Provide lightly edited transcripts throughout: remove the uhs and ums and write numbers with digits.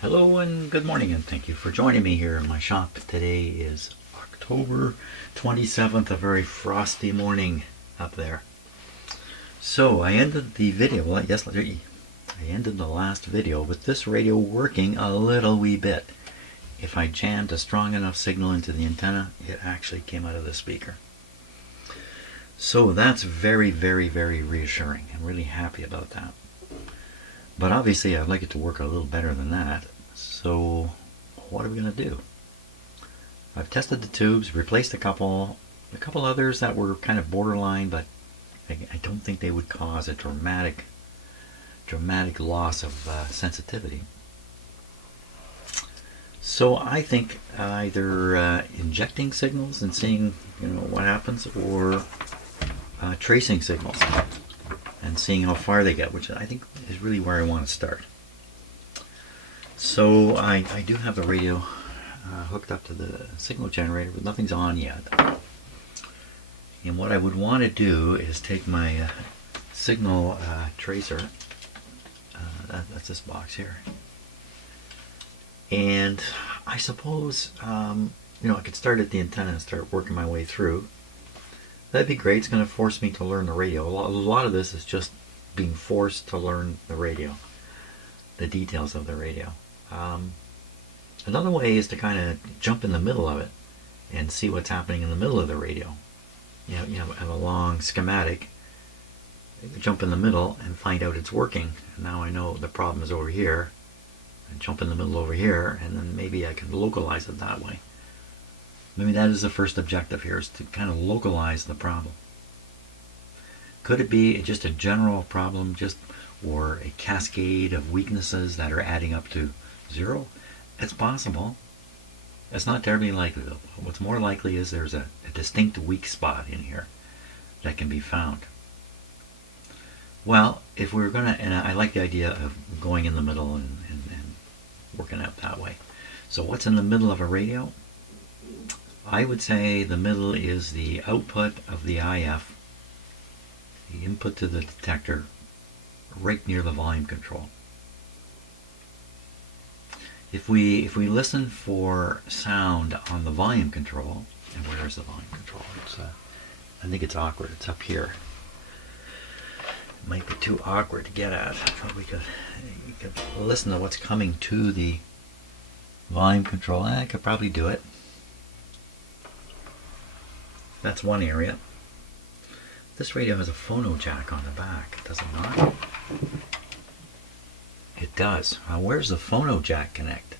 Hello and good morning, and thank you for joining me here in my shop. Today is October 27th, a very frosty morning up there. So I ended the video, I ended the last video with this radio working a little wee bit. If I jammed a strong enough signal into the antenna, it actually came out of the speaker. So that's very, very, very reassuring. I'm really happy about that. But obviously I'd like it to work a little better than that. So what are we going to do? I've tested the tubes, replaced a couple others that were kind of borderline, but I don't think they would cause a dramatic loss of sensitivity. So I think either injecting signals and seeing what happens, or tracing signals and seeing how far they get, which I think is really where I want to start. So I do have the radio hooked up to the signal generator, but nothing's on yet. And what I would want to do is take my signal tracer, that's this box here, and I suppose I could start at the antenna and start working my way through. That'd be great. It's going to force me to learn the radio. A lot of this is just being forced to learn the radio, the details of the radio. Another way is to kind of jump in the middle of it and see what's happening in the middle of the radio. You have a long schematic, jump in the middle and find out it's working. And now I know the problem is over here. I jump in the middle over here, and then maybe I can localize it that way. Maybe that is the first objective here, is to kind of localize the problem. Could it be just a general problem, or a cascade of weaknesses that are adding up to zero? It's possible. It's not terribly likely though. What's more likely is there's a distinct weak spot in here that can be found. Well, if we're gonna, and I like the idea of going in the middle and working out that way. So what's in the middle of a radio? I would say the middle is the output of the IF, the input to the detector, right near the volume control. If we listen for sound on the volume control, and where is the volume control? I think it's awkward. It's up here. It might be too awkward to get at. But you could listen to what's coming to the volume control. I could probably do it. That's one area. This radio has a phono jack on the back, does it not? It does. Where's the phono jack connect?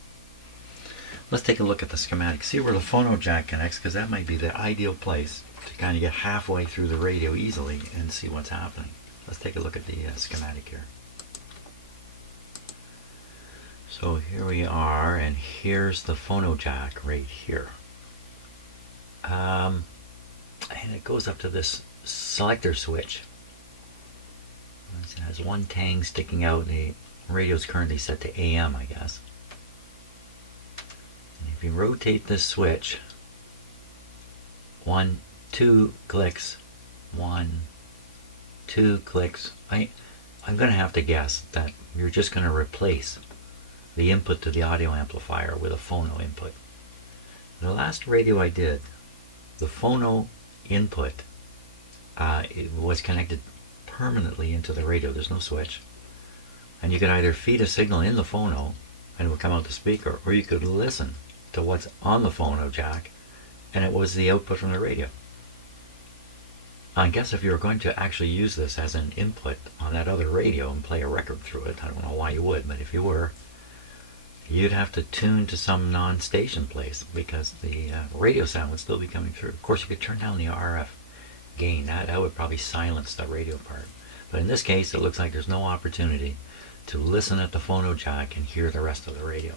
Let's take a look at the schematic. See where the phono jack connects, because that might be the ideal place to kind of get halfway through the radio easily and see what's happening. Let's take a look at the schematic here. So here we are, and here's the phono jack right here. And it goes up to this selector switch. It has one tang sticking out. The radio is currently set to AM, I guess. And if you rotate this switch, 1, 2 clicks, 1, 2 clicks. I'm going to have to guess that you're just going to replace the input to the audio amplifier with a phono input. The last radio I did, the phono input it was connected permanently into the radio. There's no switch, and you could either feed a signal in the phono and it would come out the speaker, or you could listen to what's on the phono jack and it was the output from the radio. I guess if you were going to actually use this as an input on that other radio and play a record through it, I don't know why you would, but if you were, you'd have to tune to some non-station place, because the radio sound would still be coming through. Of course, you could turn down the RF gain. That would probably silence the radio part. But in this case, it looks like there's no opportunity to listen at the phono jack and hear the rest of the radio.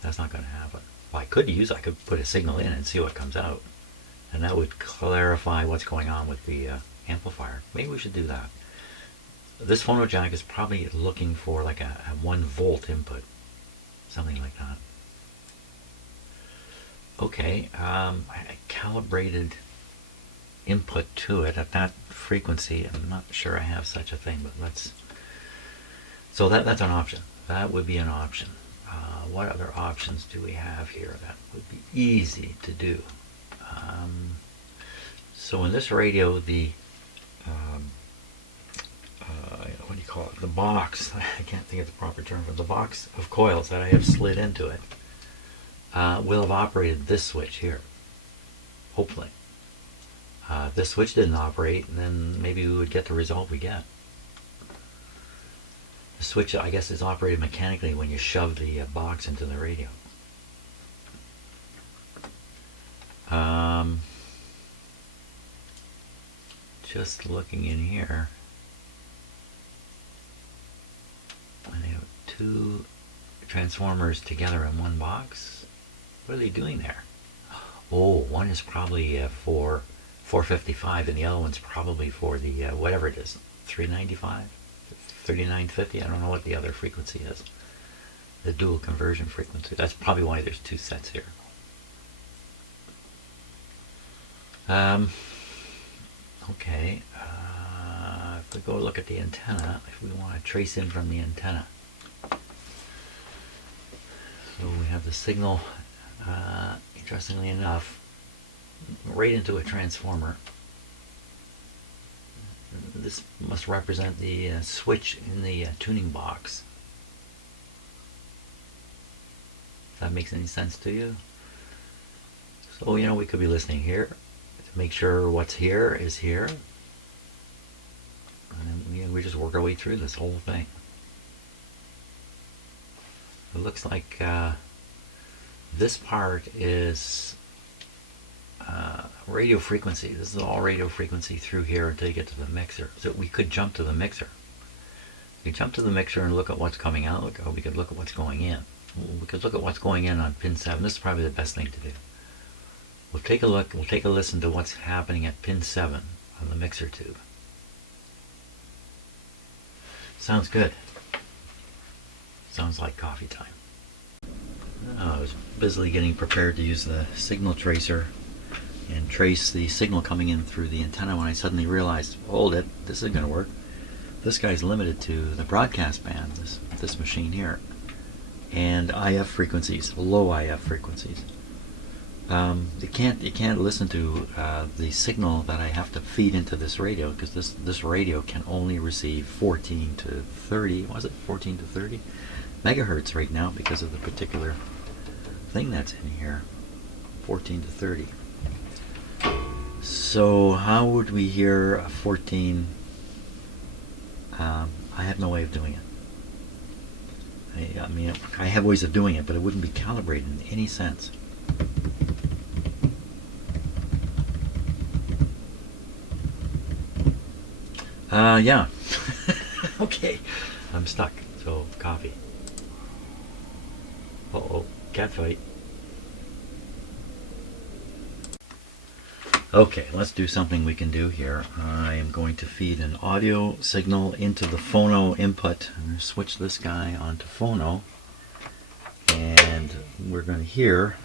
That's not going to happen. Well, I could put a signal in and see what comes out, and that would clarify what's going on with the amplifier. Maybe we should do that. This phono jack is probably looking for like a 1 volt input. Something like that. Okay, I calibrated input to it at that frequency. I'm not sure I have such a thing, but so that's an option. That would be an option. what other options do we have here that would be easy to do? So in this radio, the what do you call it? The box, I can't think of the proper term, but the box of coils that I have slid into it will have operated this switch here, hopefully. This switch didn't operate, and then maybe we would get the result we get. The switch, I guess, is operated mechanically when you shove the box into the radio. Just looking in here, and they have two transformers together in one box. What are they doing there? Oh, one is probably for 455, and the other one's probably for the whatever it is, 395, 3950. I don't know what the other frequency is. The dual conversion frequency. That's probably why there's two sets here. Okay, if we go look at the antenna, if we want to trace in from the antenna. So we have the signal, interestingly enough, right into a transformer. This must represent the switch in the tuning box. If that makes any sense to you. So, you know, we could be listening here to make sure what's here is here. And then we just work our way through this whole thing. It looks like this part is radio frequency. This is all radio frequency through here until you get to the mixer. So we could jump to the mixer. We could jump to the mixer and look at what's coming out, or we could look at what's going in. We could look at what's going in on pin 7. This is probably the best thing to do. We'll take a look, we'll take a listen to what's happening at pin 7 on the mixer tube. Sounds good. Sounds like coffee time. I was busily getting prepared to use the signal tracer and trace the signal coming in through the antenna when I suddenly realized, hold it, this isn't going to work. This guy's limited to the broadcast band, this machine here, and IF frequencies, low IF frequencies. You can't listen to the signal that I have to feed into this radio, because this radio can only receive 14 to 30, was it 14 to 30 megahertz right now because of the particular thing that's in here, 14 to 30. So how would we hear a 14? I have no way of doing it. I mean, I have ways of doing it, but it wouldn't be calibrated in any sense. Yeah. Okay. I'm stuck. So, coffee. Uh-oh. Cat fight. Okay, let's do something we can do here. I am going to feed an audio signal into the phono input. I'm going to switch this guy onto phono. And we're going to hear,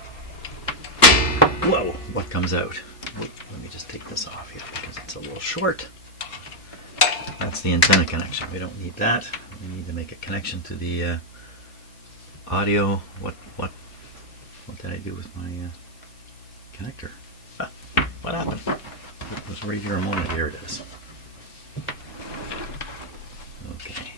whoa, what comes out. Wait, let me just take this off here because it's a little short. That's the antenna connection. We don't need that. We need to make a connection to the audio. What did I do with my connector? What happened? It was right here a moment. Here it is. Okay.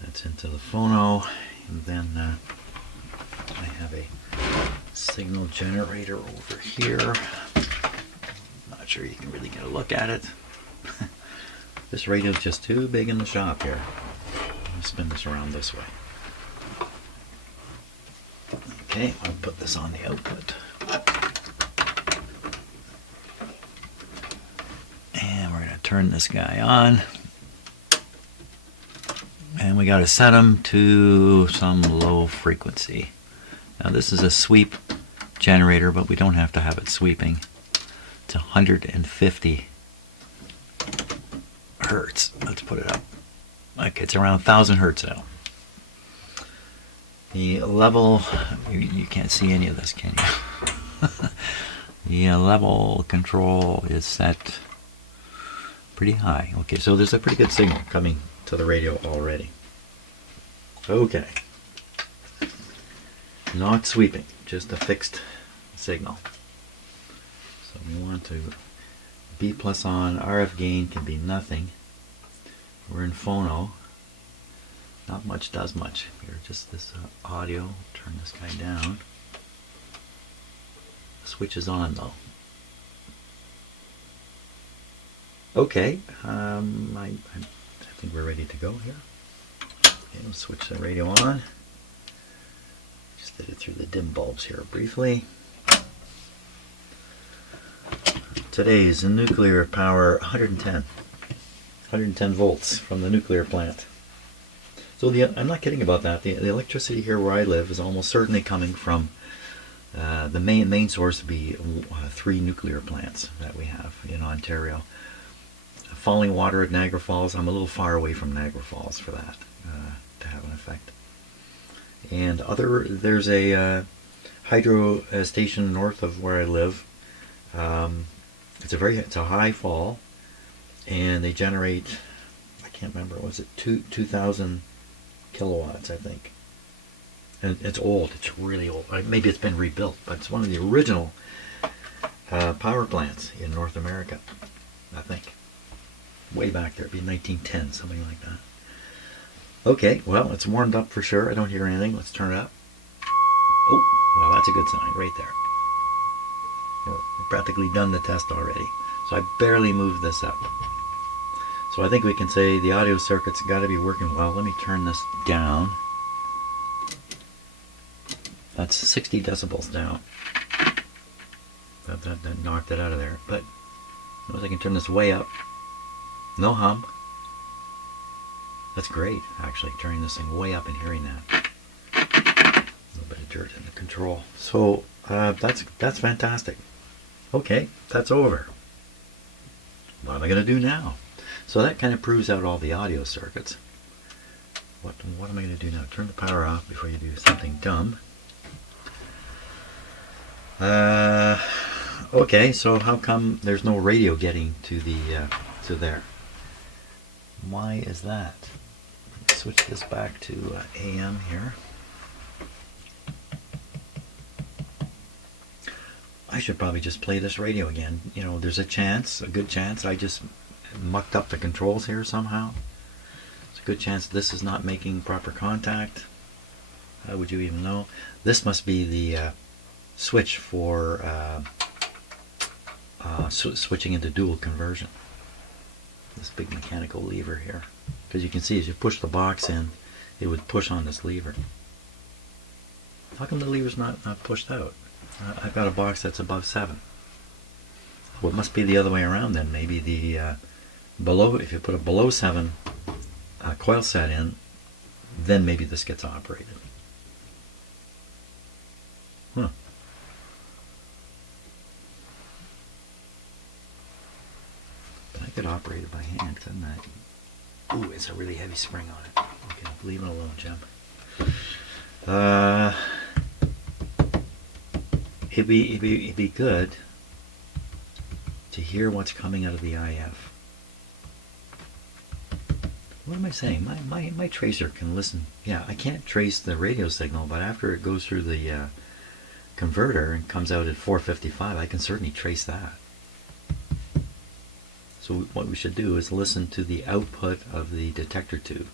That's into the phono, and then I have a signal generator over here. Not sure you can really get a look at it. This radio's just too big in the shop here. I'll spin this around this way. Okay, I'll put this on the output. And we're going to turn this guy on. And we got to set him to some low frequency. Now this is a sweep generator, but we don't have to have it sweeping. It's 150 hertz. Let's put it up. Okay, it's around 1000 hertz now. The level, you can't see any of this, can you? The level control is set pretty high. Okay, so there's a pretty good signal coming to the radio already. Okay. Not sweeping, just a fixed signal. So we want to B plus on, RF gain can be nothing. We're in phono. Not much does much. Here, just this audio. Turn this guy down. Switch is on though. Okay, I think we're ready to go here. Okay, we'll switch the radio on. Just did it through the dim bulbs here briefly. Today's nuclear power 110 volts from the nuclear plant. So I'm not kidding about that. The electricity here where I live is almost certainly coming from the main source would be 3 nuclear plants that we have in Ontario. Falling water at Niagara Falls. I'm a little far away from Niagara Falls for that to have an effect. And there's a hydro station north of where I live. It's a high fall, and they generate, I can't remember, was it 2,000 kilowatts, I think. And it's old. It's really old. Maybe it's been rebuilt, but it's one of the original power plants in North America, I think. Way back there, it'd be 1910, something like that. Okay, well, it's warmed up for sure. I don't hear anything. Let's turn it up. Oh, well, that's a good sign right there. We're practically done the test already. So I barely moved this up. So I think we can say the audio circuit's got to be working well. Let me turn this down. That's 60 decibels down. That knocked it out of there. But notice I can turn this way up. No hum. That's great, actually, turning this thing way up and hearing that. A little bit of dirt in the control. So that's fantastic. Okay, that's over. What am I going to do now? So that kind of proves out all the audio circuits. What am I going to do now? Turn the power off before you do something dumb. Okay, so how come there's no radio getting to to there? Why is that? Let's switch this back to AM here. I should probably just play this radio again. You know, there's a good chance I just mucked up the controls here somehow. There's a good chance this is not making proper contact. How would you even know? This must be the switch for switching into dual conversion. This big mechanical lever here. Because you can see as you push the box in, it would push on this lever. How come the lever's not pushed out? I've got a box that's above 7. Well, it must be the other way around then. Maybe the below, if you put a below 7 coil set in, then maybe this gets operated. Huh. But I could operate it by hand, couldn't I? Ooh, it's a really heavy spring on it. Okay, leave it alone, Jim. It'd be good to hear what's coming out of the IF. What am I saying? My tracer can listen. Yeah, I can't trace the radio signal, but after it goes through the converter and comes out at 455, I can certainly trace that. So what we should do is listen to the output of the detector tube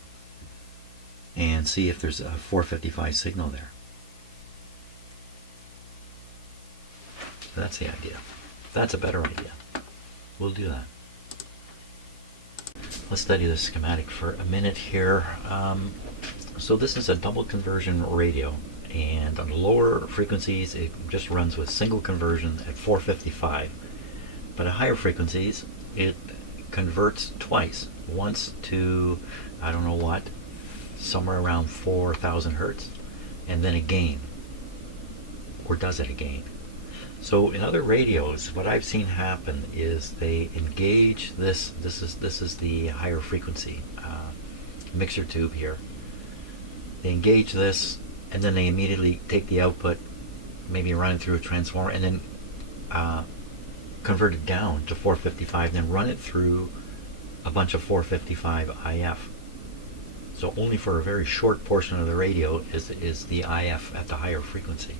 and see if there's a 455 signal there. That's the idea. That's a better idea. We'll do that. Let's study the schematic for a minute here. So this is a double conversion radio, and on lower frequencies it just runs with single conversion at 455. But at higher frequencies it converts twice. Once to, I don't know what, somewhere around 4,000 hertz, and then again. Or does it again? So in other radios, what I've seen happen is they engage this. This is the higher frequency mixer tube here. They engage this, and then they immediately take the output, maybe run it through a transformer, and then convert it down to 455. Then run it through a bunch of 455 IF. So only for a very short portion of the radio is the IF at the higher frequency.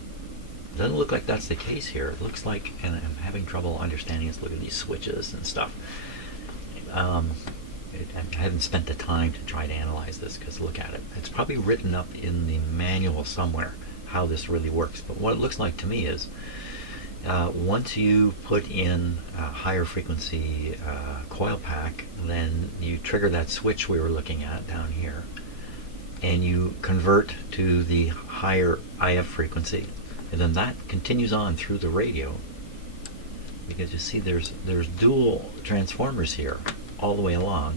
It doesn't look like that's the case here. It looks like, and I'm having trouble understanding this, look at these switches and stuff. I haven't spent the time to try to analyze this, because look at it. It's probably written up in the manual somewhere how this really works. But what it looks like to me is once you put in a higher frequency coil pack, then you trigger that switch we were looking at down here, and you convert to the higher IF frequency, and then that continues on through the radio, because you see there's dual transformers here all the way along.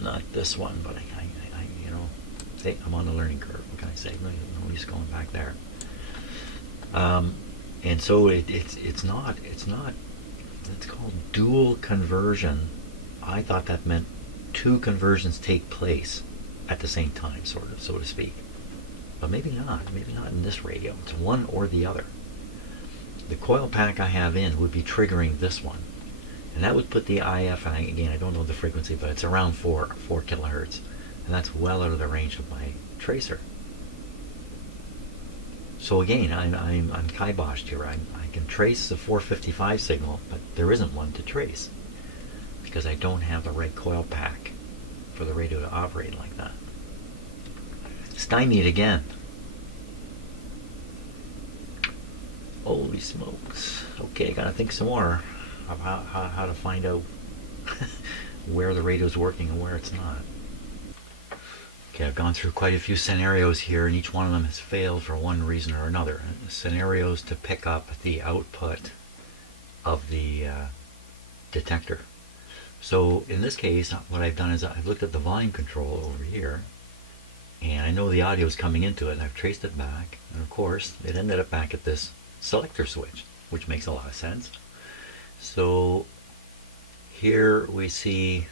Not this one, but I you know, hey, I'm on the learning curve. What can I say? Nobody's going back there. And so it's not, it's called dual conversion. I thought that meant two conversions take place at the same time, sort of, so to speak. But maybe not in this radio. It's one or the other. The coil pack I have in would be triggering this one, and that would put the IF, and again, I don't know the frequency, but it's around 4 kilohertz, and that's well out of the range of my tracer. So again, I'm kiboshed here. I can trace the 455 signal, but there isn't one to trace because I don't have the right coil pack for the radio to operate like that. Stymied again. Holy smokes. Okay, I gotta think some more about how to find out where the radio's working and where it's not. Okay, I've gone through quite a few scenarios here, and each one of them has failed for one reason or another. Scenarios to pick up the output of the detector. So in this case, what I've done is I've looked at the volume control over here, and I know the audio is coming into it, and I've traced it back, and of course it ended up back at this selector switch, which makes a lot of sense. So here we see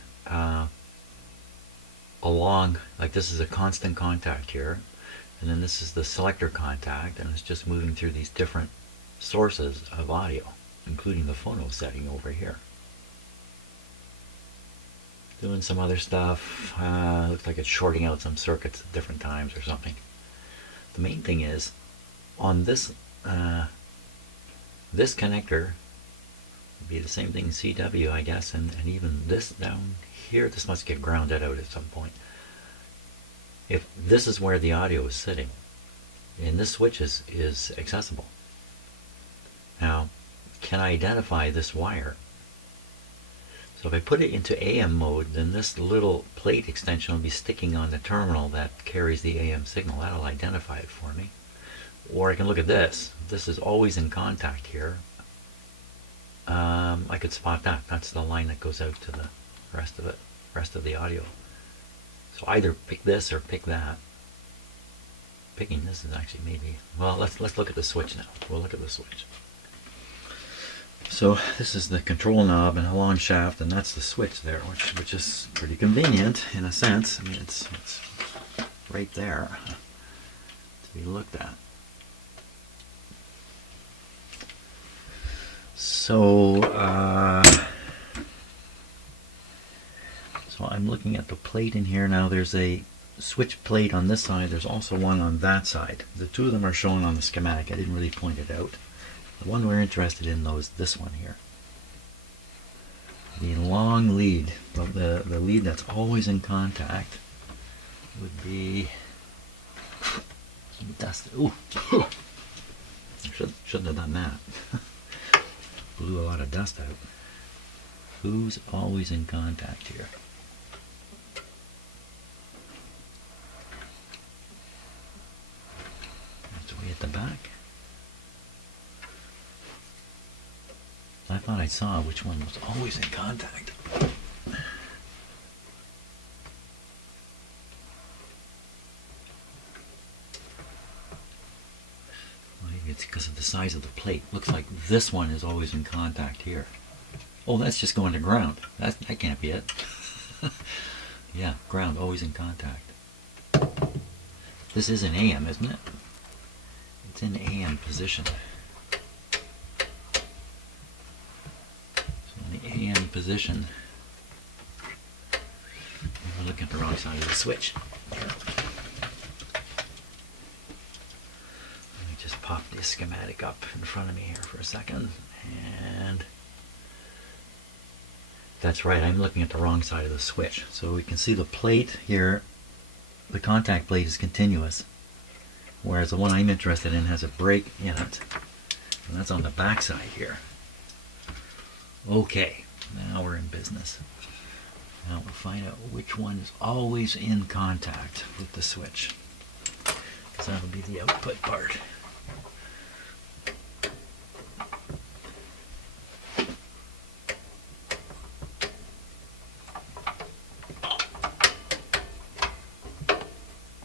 along, like this is a constant contact here, and then this is the selector contact, and it's just moving through these different sources of audio, including the phono setting over here. Doing some other stuff. Looks like it's shorting out some circuits at different times or something. The main thing is on this this connector would be the same thing, CW, I guess, and even this down here, this must get grounded out at some point. If this is where the audio is sitting, and this switch is accessible. Now, can I identify this wire? So if I put it into AM mode, then this little plate extension will be sticking on the terminal that carries the AM signal. That'll identify it for me. Or I can look at this. This is always in contact here. I could spot that. That's the line that goes out to the rest of the audio. So either pick this or pick that. Picking this is actually maybe, well, let's look at the switch now. We'll look at the switch. So this is the control knob and a long shaft, and that's the switch there, which is pretty convenient in a sense. I mean, it's right there to be looked at. So so I'm looking at the plate in here now. There's a switch plate on this side. There's also one on that side. The two of them are shown on the schematic. I didn't really point it out. The one we're interested in, though, is this one here. The long lead, the lead that's always in contact, would be some dust. Ooh, shouldn't have done that. Blew a lot of dust out. Who's always in contact here? That's way at the back. I thought I saw which one was always in contact. Maybe it's because of the size of the plate. Looks like this one is always in contact here. Oh, that's just going to ground. That can't be it. Yeah, ground, always in contact. This is an AM, isn't it? It's in AM position. AM position. We're looking at the wrong side of the switch. Let me just pop the schematic up in front of me here for a second. And that's right, I'm looking at the wrong side of the switch. So we can see the plate here, the contact plate is continuous, whereas the one I'm interested in has a break in it. And that's on the back side here. Okay, now we're in business. Now we'll find out which one is always in contact with the switch, because that'll be the output part.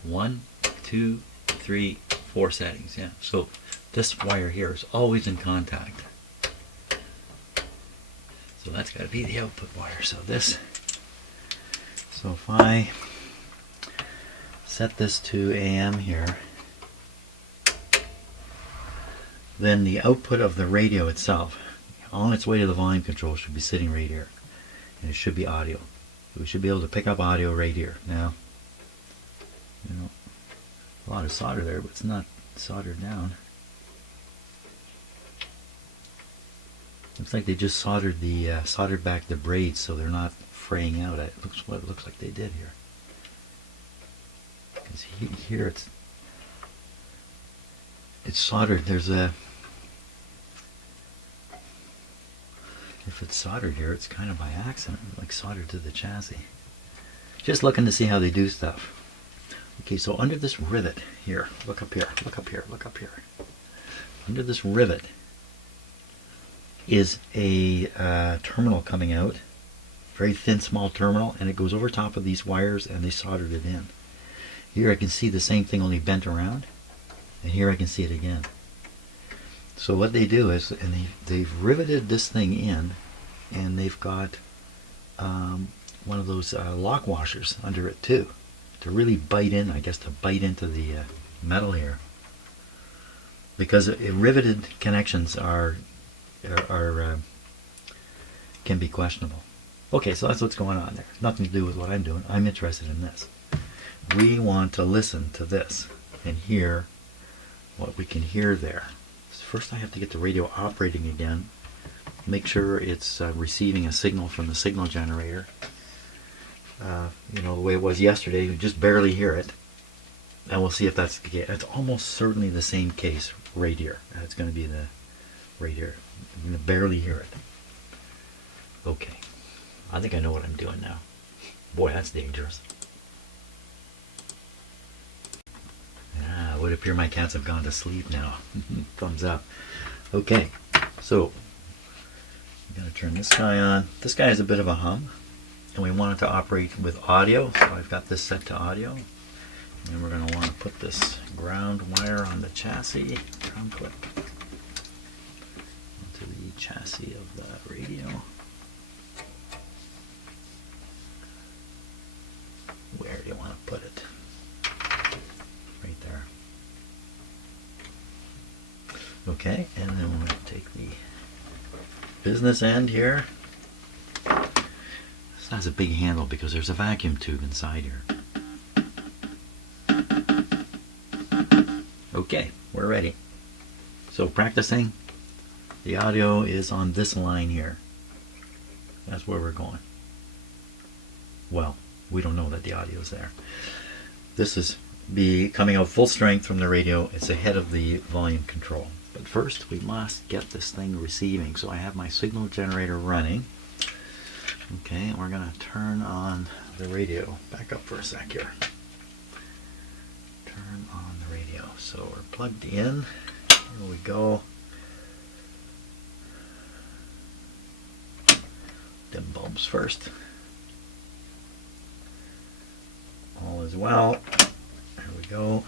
One, two, three, four settings. Yeah. So this wire here is always in contact. So that's got to be the output wire. So if I set this to AM here, then the output of the radio itself, on its way to the volume control, should be sitting right here, and it should be audio. We should be able to pick up audio right here. Now, you know, a lot of solder there, but it's not soldered down. Looks like they just soldered back the braids so they're not fraying out. It looks what it looks like they did here. Because here it's soldered. There's a, if it's soldered here, it's kind of by accident, like soldered to the chassis. Just looking to see how they do stuff. Okay, so under this rivet here, look up here, look up here, look up here. Under this rivet is a terminal coming out, very thin, small terminal, and it goes over top of these wires, and they soldered it in. Here I can see the same thing, only bent around, and here I can see it again. So what they do is, and they've riveted this thing in, and they've got one of those lock washers under it too, to really bite in, I guess, to bite into the metal here, because riveted connections can be questionable. Okay, so that's what's going on there. Nothing to do with what I'm doing. I'm interested in this. We want to listen to this and hear what we can hear there. So first I have to get the radio operating again, make sure it's receiving a signal from the signal generator. You know, the way it was yesterday, you just barely hear it. And we'll see if that's the case. It's almost certainly the same case right here. It's going to be the right here. I'm going to barely hear it. Okay. I think I know what I'm doing now. Boy, that's dangerous. It would appear my cats have gone to sleep now. Thumbs up. Okay, so I'm going to turn this guy on. This guy has a bit of a hum, and we want it to operate with audio, so I've got this set to audio. And we're going to want to put this ground wire on the chassis, ground clip, onto the chassis of the radio. Where do you want to put it? Right there. Okay, and then we're going to take the business end here. This has a big handle because there's a vacuum tube inside here. Okay, we're ready. So practicing, the audio is on this line here. That's where we're going. Well, we don't know that the audio is there. This is coming out full strength from the radio. It's ahead of the volume control. But first we must get this thing receiving. So I have my signal generator running. Okay, and we're going to turn on the radio. Back up for a sec here. Turn on the radio. So we're plugged in. Here we go. Dim bulbs first. All is well. There we go.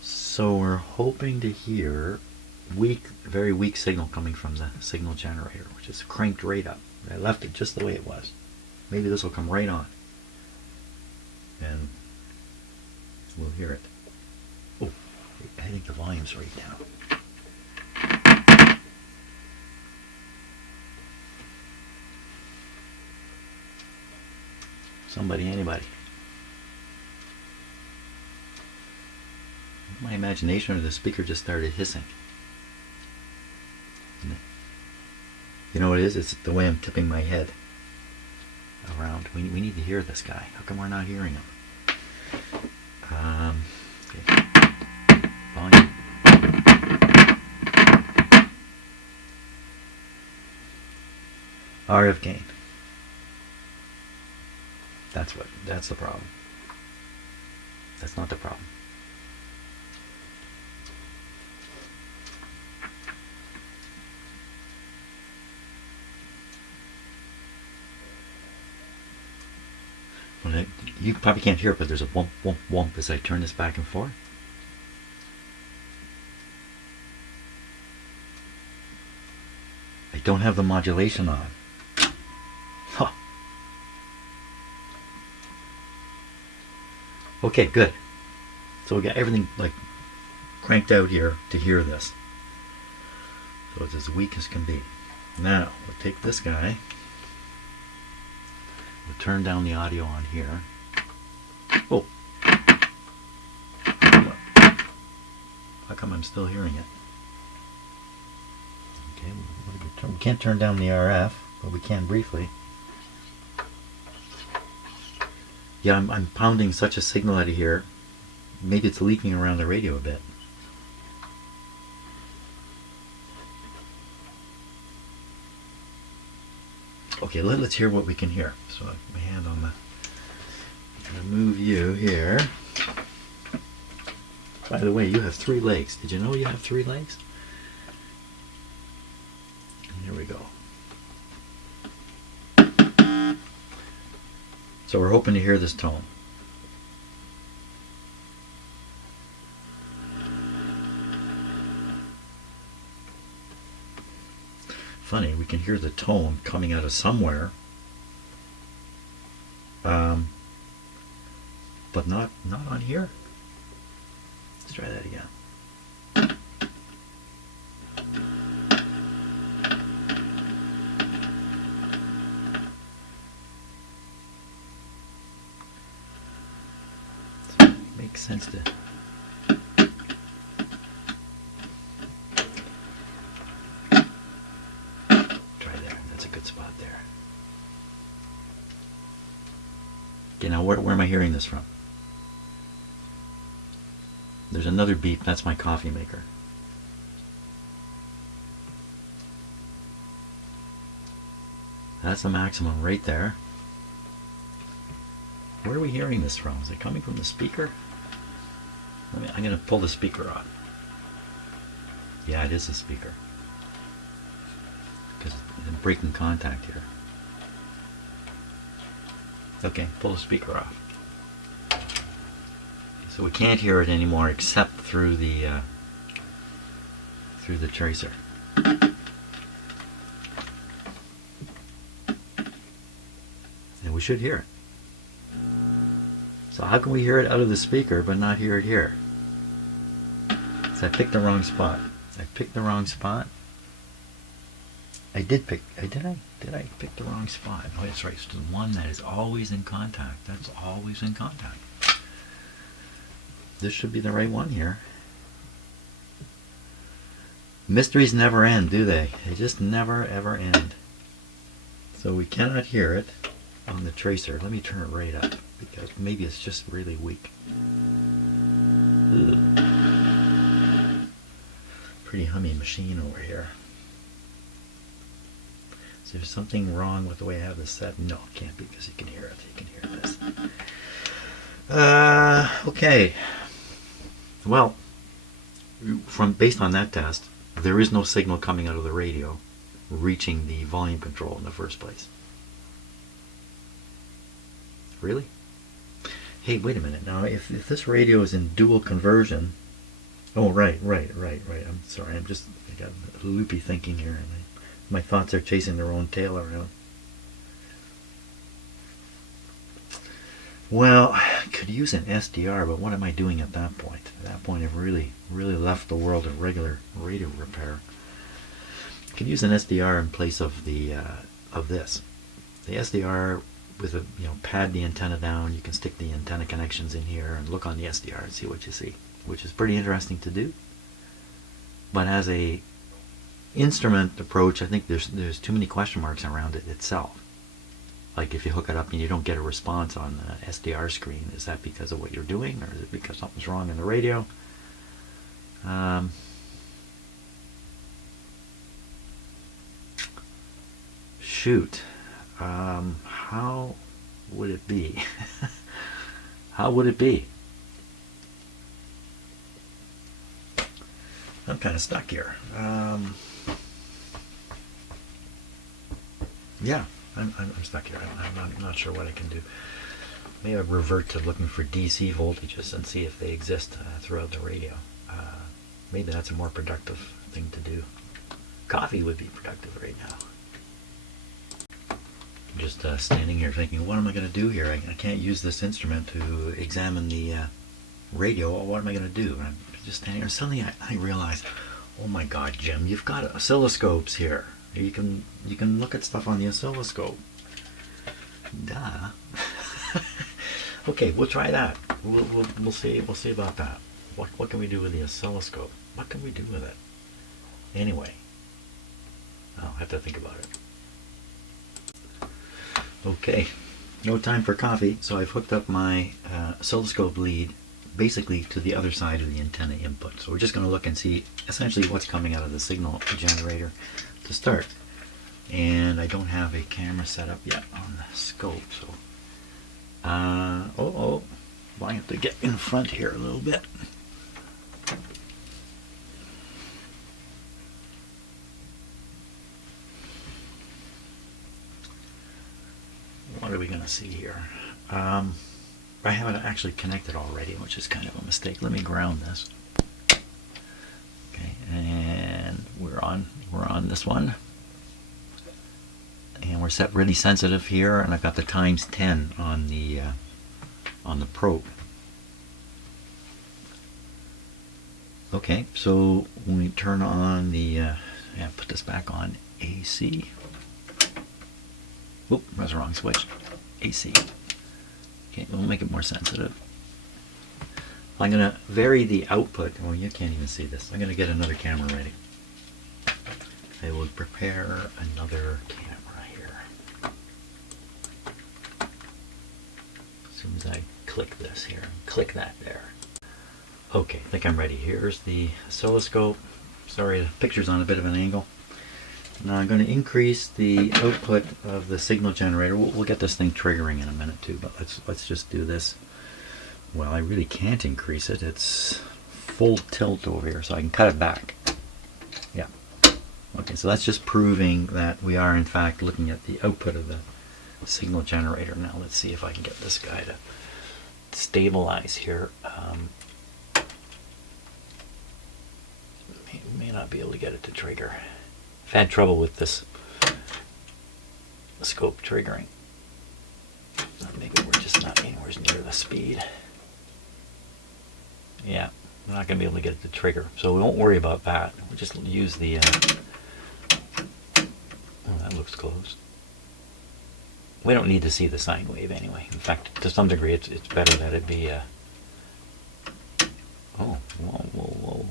So we're hoping to hear very weak signal coming from the signal generator, which is cranked right up. I left it just the way it was. Maybe this will come right on, and we'll hear it. Oh, I think the volume's right now. Somebody, anybody. My imagination or the speaker just started hissing. You know what it is? It's the way I'm tipping my head around. We need to hear this guy. How come we're not hearing him? Okay. Volume. RF gain. That's the problem. That's not the problem. Well, you probably can't hear it, but there's a whomp, whomp, whomp as I turn this back and forth. I don't have the modulation on. Huh. Okay, good. So we got everything like cranked out here to hear this. So it's as weak as can be. Now, we'll take this guy. We'll turn down the audio on here. Oh. How come I'm still hearing it? Okay, we can't turn down the RF, but we can briefly. Yeah, I'm pounding such a signal out of here. Maybe it's leaking around the radio a bit. Okay, let's hear what we can hear. So I have my hand on the... I'm going to move you here. By the way, you have 3 legs. Did you know you have 3 legs? And here we go. So we're hoping to hear this tone. Funny, we can hear the tone coming out of somewhere, but not on here. Let's try that again. Makes sense to. Okay, now where am I hearing this from? There's another beep. That's my coffee maker. That's the maximum right there. Where are we hearing this from? Is it coming from the speaker? I'm going to pull the speaker on. Yeah, it is the speaker. Because it's breaking contact here. Okay, pull the speaker off. So we can't hear it anymore except through the tracer. And we should hear it. So how can we hear it out of the speaker but not hear it here? So I picked the wrong spot. I picked the wrong spot. Did I pick the wrong spot? Oh, that's right. It's the one that is always in contact. That's always in contact. This should be the right one here. Mysteries never end, do they? They just never ever end. So we cannot hear it on the tracer. Let me turn it right up because maybe it's just really weak. Ugh. Pretty hummy machine over here. Is there something wrong with the way I have this set? No, it can't be because you can hear it. You can hear this. Okay. Well, based on that test, there is no signal coming out of the radio reaching the volume control in the first place. Really? Hey, wait a minute. Now, if this radio is in dual conversion... Oh, right. I'm sorry. I got loopy thinking here. And my thoughts are chasing their own tail around. Well, I could use an SDR, but what am I doing at that point? At that point, I've really left the world of regular radio repair. I could use an SDR in place of the of this. The SDR with a, pad the antenna down. You can stick the antenna connections in here and look on the SDR and see what you see, which is pretty interesting to do. But as a instrument approach, I think there's too many question marks around it itself. Like if you hook it up and you don't get a response on the SDR screen, is that because of what you're doing, or is it because something's wrong in the radio? Shoot. How would it be? How would it be? I'm kind of stuck here. Yeah, I'm stuck here. I'm not sure what I can do. Maybe I revert to looking for DC voltages and see if they exist throughout the radio. Maybe that's a more productive thing to do. Coffee would be productive right now. I'm just standing here thinking, what am I going to do here? I can't use this instrument to examine the radio. What am I going to do? And I'm just standing here. Suddenly I realize, oh my God, Jim, you've got oscilloscopes here. You can look at stuff on the oscilloscope. Duh. Okay, we'll try that. We'll see about that. What can we do with the oscilloscope? What can we do with it? Anyway, I'll have to think about it. Okay, no time for coffee, so I've hooked up my oscilloscope lead basically to the other side of the antenna input. So we're just going to look and see essentially what's coming out of the signal generator to start. And I don't have a camera set up yet on the scope, so well, I have to get in front here a little bit. What are we going to see here? I have it actually connected already, which is kind of a mistake. Let me ground this. Okay, and we're on this one. And we're set really sensitive here, and I've got the times 10 on the probe. Okay, so when we turn on the put this back on AC. Whoop, that was the wrong switch. AC. Okay, we'll make it more sensitive. I'm going to vary the output. Oh, you can't even see this. I'm going to get another camera ready. I will prepare another camera here. As soon as I click this here, click that there. Okay, I think I'm ready. Here's the oscilloscope. Sorry, the picture's on a bit of an angle. Now I'm going to increase the output of the signal generator. We'll get this thing triggering in a minute too, but let's just do this. Well, I really can't increase it. It's full tilt over here, so I can cut it back. Yeah. Okay, so that's just proving that we are in fact looking at the output of the signal generator. Now let's see if I can get this guy to stabilize here. May not be able to get it to trigger. I've had trouble with this scope triggering. Maybe we're just not anywhere near the speed. Yeah, we're not going to be able to get it to trigger, so we won't worry about that. We'll just use the oh, that looks closed. We don't need to see the sine wave anyway. In fact, to some degree, it's better that it be oh, whoa.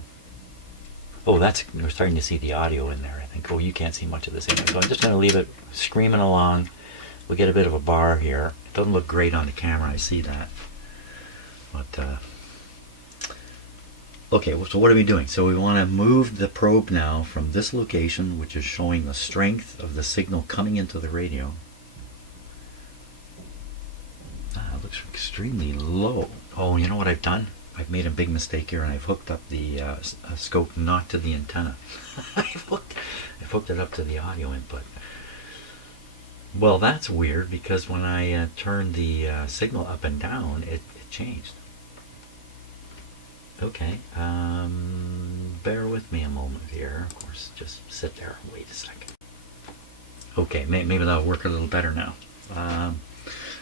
Oh, we're starting to see the audio in there, I think. Oh, you can't see much of this anyway. So I'm just going to leave it screaming along. We get a bit of a bar here. It doesn't look great on the camera, I see that. But, okay, so what are we doing? So we want to move the probe now from this location, which is showing the strength of the signal coming into the radio. It looks extremely low. Oh, you know what I've done? I've made a big mistake here, and I've hooked up the scope not to the antenna. I've hooked it up to the audio input. Well, that's weird, because when I turned the signal up and down, it changed. Okay, bear with me a moment here. Of course, just sit there and wait a second. Okay, maybe that'll work a little better now.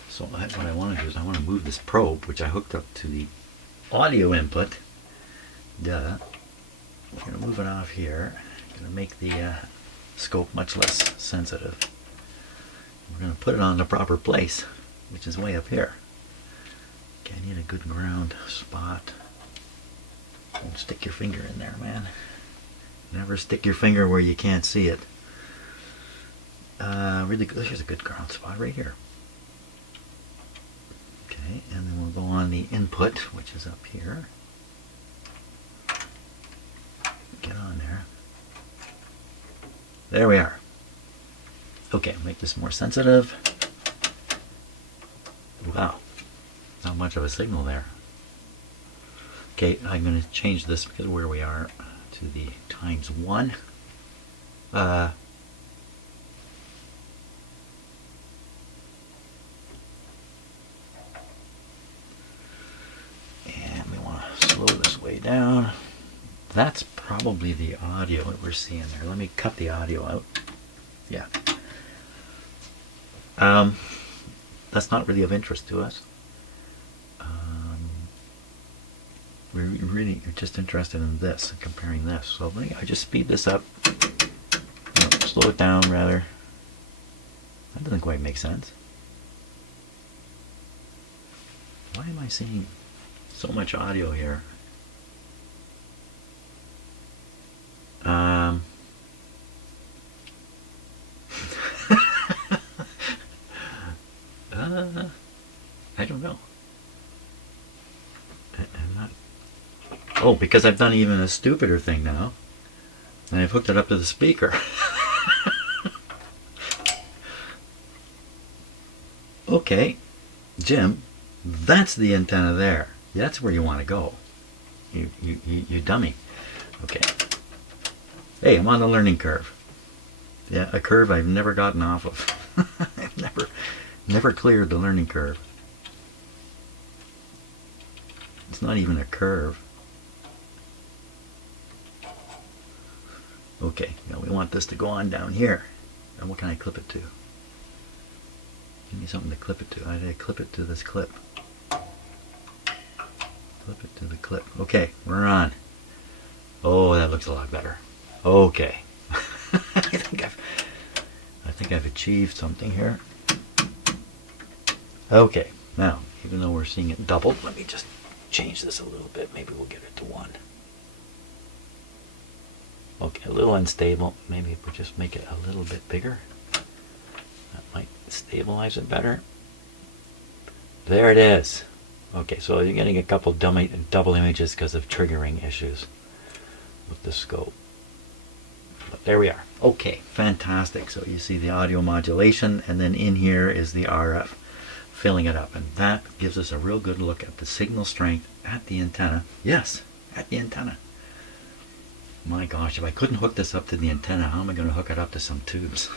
So what I want to do is I want to move this probe, which I hooked up to the audio input. Duh. I'm going to move it off here. I'm going to make the scope much less sensitive. We're going to put it on the proper place. which is way up here. Okay, I need a good ground spot. Don't stick your finger in there, man. Never stick your finger where you can't see it. Really good. Here's a good ground spot right here. Okay, and then we'll go on the input, which is up here. Get on there. There we are. Okay, make this more sensitive. Wow, not much of a signal there. Okay, I'm going to change this because where we are to the ×1. And we want to slow this way down. That's probably the audio that we're seeing there. Let me cut the audio out. Yeah. That's not really of interest to us. We're really just interested in this and comparing this. So I just speed this up. No, slow it down rather. That doesn't quite make sense. Why am I seeing so much audio here? I don't know. I'm not. Oh, because I've done even a stupider thing now. And I've hooked it up to the speaker. Okay, Jim, that's the antenna there. That's where you want to go. You dummy. Okay. Hey, I'm on the learning curve. Yeah, a curve I've never gotten off of. I've never cleared the learning curve. It's not even a curve. Okay, now we want this to go on down here. And what can I clip it to? Give me something to clip it to. I clip it to this clip. Clip it to the clip. Okay, we're on. Oh, that looks a lot better. Okay. I think I've achieved something here. Okay, now, even though we're seeing it doubled, let me just change this a little bit. Maybe we'll get it to 1. Okay, a little unstable. Maybe we'll just make it a little bit bigger. That might stabilize it better. There it is. Okay, so you're getting a couple double images because of triggering issues with the scope. But there we are. Okay, fantastic. So you see the audio modulation, and then in here is the RF filling it up. And that gives us a real good look at the signal strength at the antenna. Yes, at the antenna. My gosh, if I couldn't hook this up to the antenna, how am I going to hook it up to some tubes?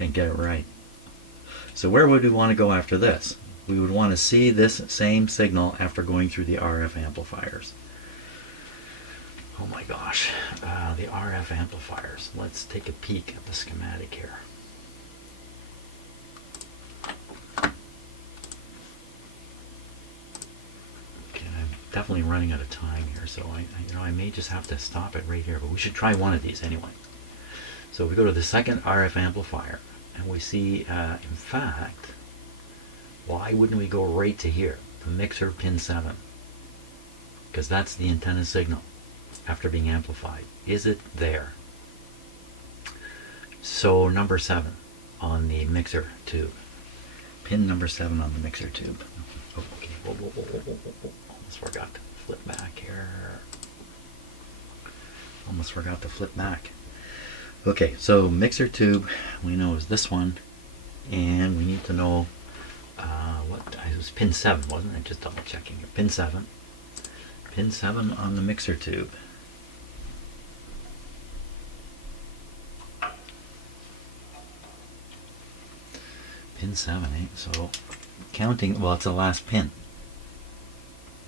And get it right. So where would we want to go after this? We would want to see this same signal after going through the RF amplifiers. Oh my gosh, the RF amplifiers. Let's take a peek at the schematic here. Okay, I'm definitely running out of time here, so I may just have to stop it right here, but we should try one of these anyway. So we go to the second RF amplifier, and we see, in fact, why wouldn't we go right to here, the mixer pin 7? Because that's the antenna signal after being amplified. Is it there? So number 7 on the mixer tube. Pin number 7 on the mixer tube. Oh, okay, whoa. Almost forgot to flip back here. Almost forgot to flip back. Okay, so mixer tube, we know is this one, and we need to know what it was, pin 7, wasn't it? Just double checking here. Pin 7. Pin 7 on the mixer tube. Pin 7, eh? So counting, well, it's the last pin.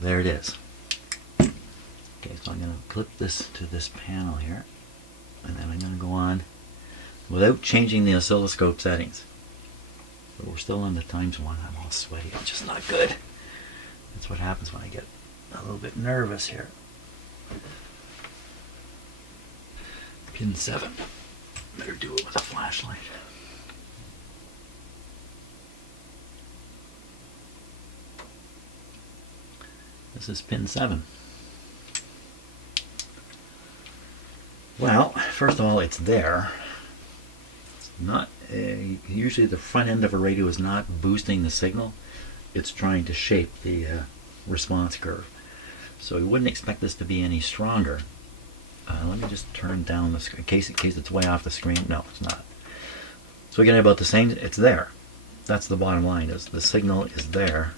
There it is. Okay, so I'm going to clip this to this panel here, and then I'm going to go on without changing the oscilloscope settings. But we're still on the ×1. I'm all sweaty. It's just not good. That's what happens when I get a little bit nervous here. Pin 7. Better do it with a flashlight. This is pin 7. Well, first of all, it's there. It's not usually the front end of a radio is not boosting the signal. It's trying to shape the response curve. So you wouldn't expect this to be any stronger. Let me just turn down this in case it's way off the screen. No, it's not. So again, about the same. It's there. That's the bottom line. Is the signal is there.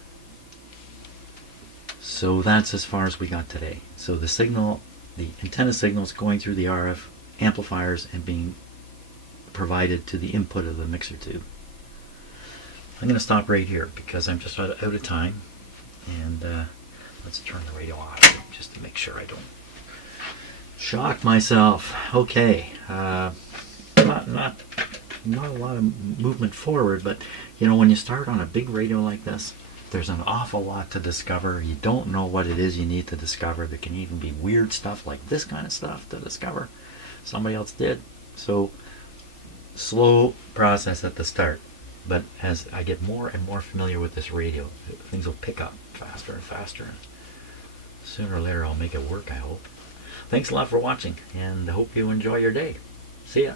So that's as far as we got today. So the signal, the antenna signal is going through the RF amplifiers and being provided to the input of the mixer tube. I'm going to stop right here because I'm just out of time, and let's turn the radio off just to make sure I don't shock myself. Okay, not a lot of movement forward, but you know, when you start on a big radio like this, there's an awful lot to discover. You don't know what it is you need to discover. There can even be weird stuff like this kind of stuff to discover. Somebody else did. So slow process at the start, but as I get more and more familiar with this radio, things will pick up faster and faster. Sooner or later I'll make it work, I hope. Thanks a lot for watching, and I hope you enjoy your day. See ya.